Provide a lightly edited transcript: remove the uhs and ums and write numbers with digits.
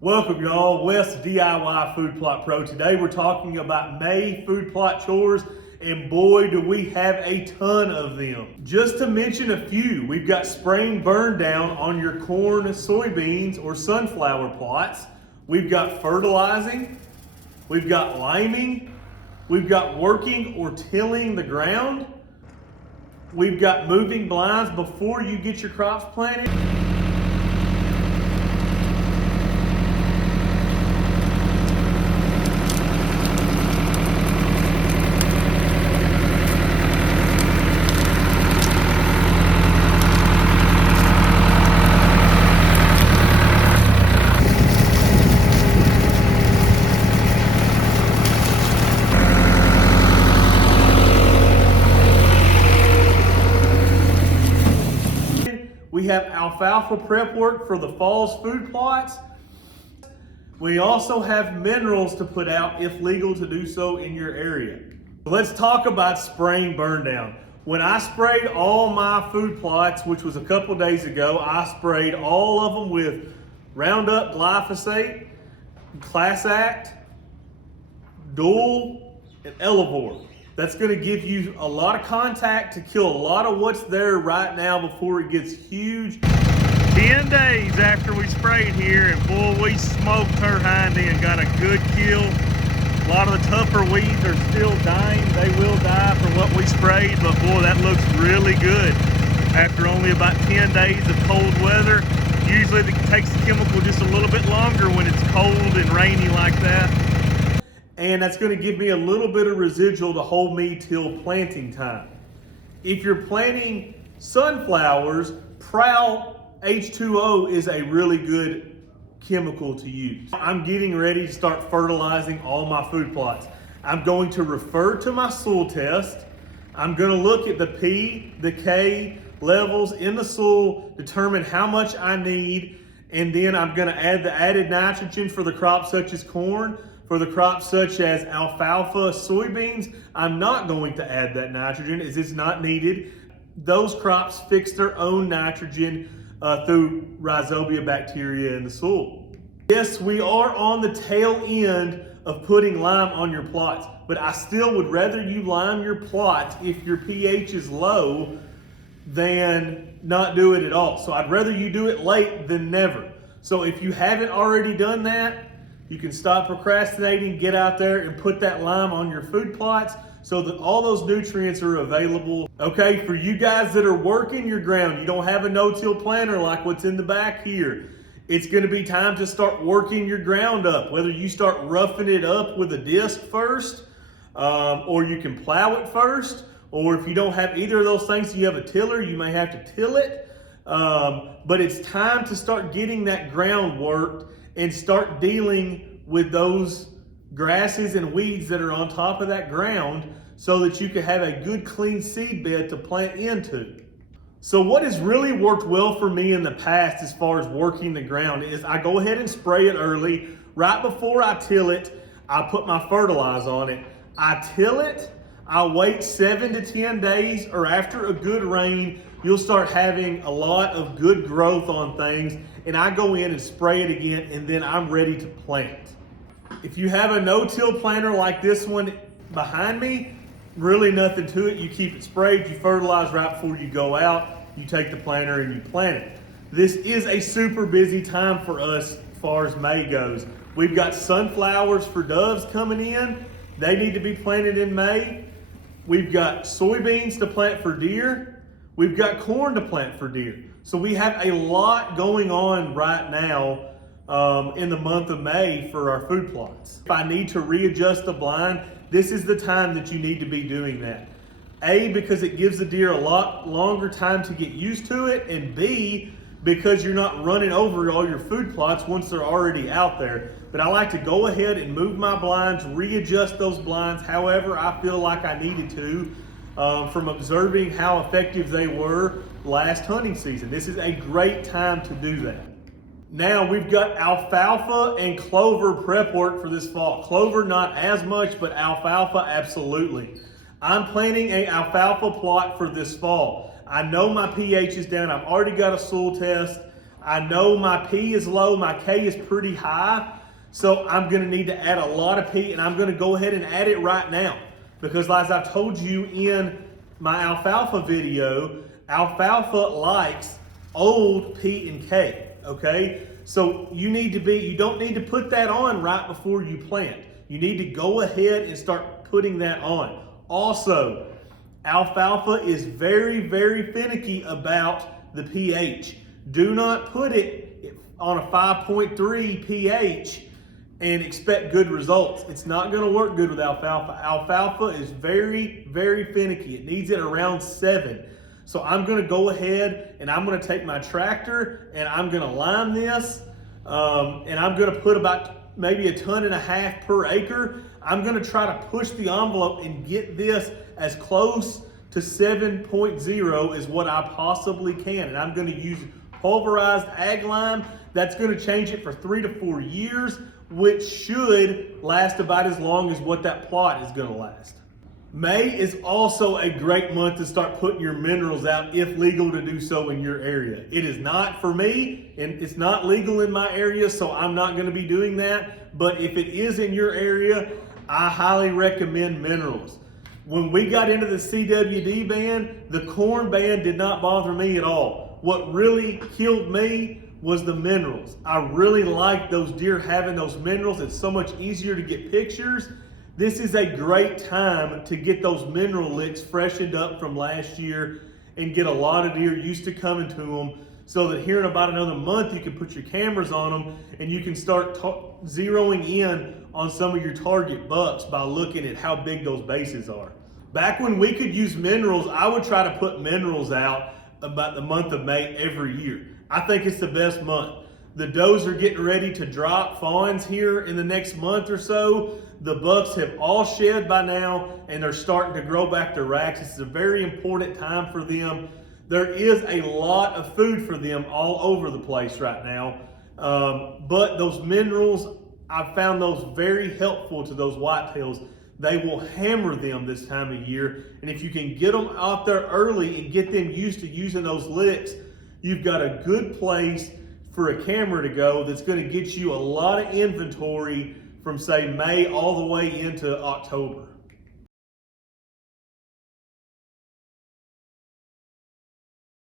Welcome y'all, Wes DIY Food Plot Pro. Today we're talking about May food plot chores, and boy do we have a ton of them. Just to mention a few, we've got spraying burn down on your corn, soybeans, or sunflower plots. We've got fertilizing, we've got liming, we've got working or tilling the ground, we've got moving blinds before you get your crops planted. We have alfalfa prep work for the fall's food plots. We also have minerals to put out if legal to do so in your area. Let's talk about spraying burn down. When I sprayed all my food plots, which was a couple days ago, I sprayed all of them with Roundup, glyphosate, Class Act, Dual, and Elevore. That's going to give you a lot of contact to kill a lot of what's there right now before it gets huge. 10 days after we sprayed here, and boy, we smoked her hind end, got a good kill. A lot of the tougher weeds are still dying. They will die from what we sprayed, but boy, that looks really good after only about 10 days of cold weather. Usually it takes the chemical just a little bit longer when it's cold and rainy like that. And that's going to give me a little bit of residual to hold me till planting time. If you're planting sunflowers, Prowl H2O is a really good chemical to use. I'm getting ready to start fertilizing all my food plots. I'm going to refer to my soil test. I'm going to look at the P, the K levels in the soil, determine how much I need, and then I'm going to add the added nitrogen for the crops such as corn. For the crops such as alfalfa, soybeans, I'm not going to add that nitrogen as it's not needed. Those crops fix their own nitrogen through rhizobia bacteria in the soil. Yes, we are on the tail end of putting lime on your plots, but I still would rather you lime your plots if your pH is low than not do it at all. So I'd rather you do it late than never. So if you haven't already done that, you can stop procrastinating, get out there and put that lime on your food plots so that all those nutrients are available. Okay, for you guys that are working your ground, you don't have a no-till planter like what's in the back here, it's gonna be time to start working your ground up. Whether you start roughing it up with a disc first, or you can plow it first, or if you don't have either of those things, you have a tiller, you may have to till it. But it's time to start getting that ground worked and start dealing with those grasses and weeds that are on top of that ground so that you can have a good clean seed bed to plant into. So what has really worked well for me in the past as far as working the ground is I go ahead and spray it early. Right before I till it, I put my fertilizer on it. I till it, I wait 7 to 10 days, or after a good rain, you'll start having a lot of good growth on things, and I go in and spray it again, and then I'm ready to plant. If you have a no-till planter like this one behind me, really nothing to it. You keep it sprayed, you fertilize right before you go out, you take the planter and you plant it. This is a super busy time for us as far as May goes. We've got sunflowers for doves coming in. They need to be planted in May. We've got soybeans to plant for deer. We've got corn to plant for deer. So we have a lot going on right now in the month of May for our food plots. If I need to readjust the blind, this is the time that you need to be doing that. A, because it gives the deer a lot longer time to get used to it, and B, because you're not running over all your food plots once they're already out there. But I like to go ahead and move my blinds, readjust those blinds however I feel like I needed to, from observing how effective they were last hunting season. This is a great time to do that. Now we've got alfalfa and clover prep work for this fall. Clover not as much, but alfalfa absolutely. I'm planning an alfalfa plot for this fall. I know my pH is down. I've already got a soil test. I know my P is low, my K is pretty high, so I'm gonna need to add a lot of P, and I'm gonna go ahead and add it right now. Because as I've told you in my alfalfa video, alfalfa likes old P and K, okay? So you don't need to put that on right before you plant. You need to go ahead and start putting that on. Also, alfalfa is very, very finicky about the pH. Do not put it on a 5.3 pH and expect good results. It's not gonna work good with alfalfa. Alfalfa is very, very finicky. It needs it around 7. So I'm gonna go ahead and I'm gonna take my tractor and I'm gonna lime this, and I'm gonna put about maybe 1.5 tons per acre. I'm gonna try to push the envelope and get this as close to 7.0 as what I possibly can. And I'm gonna use pulverized ag lime. That's gonna change it for 3 to 4 years, which should last about as long as what that plot is gonna last. May is also a great month to start putting your minerals out if legal to do so in your area. It is not for me, and it's not legal in my area, so I'm not gonna be doing that. But if it is in your area, I highly recommend minerals. When we got into the CWD ban, the corn ban did not bother me at all. What really killed me was the minerals. I really like those deer having those minerals. It's so much easier to get pictures. This is a great time to get those mineral licks freshened up from last year and get a lot of deer used to coming to them, so that here in about another month you can put your cameras on them and you can start zeroing in on some of your target bucks by looking at how big those bases are. Back when we could use minerals, I would try to put minerals out about the month of May every year. I think it's the best month. The does are getting ready to drop fawns here in the next month or so. The bucks have all shed by now and they're starting to grow back their racks. It's a very important time for them. There is a lot of food for them all over the place right now. But those minerals, I've found those very helpful to those whitetails. They will hammer them this time of year. And if you can get them out there early and get them used to using those licks, you've got a good place for a camera to go that's going to get you a lot of inventory from, say, May all the way into October.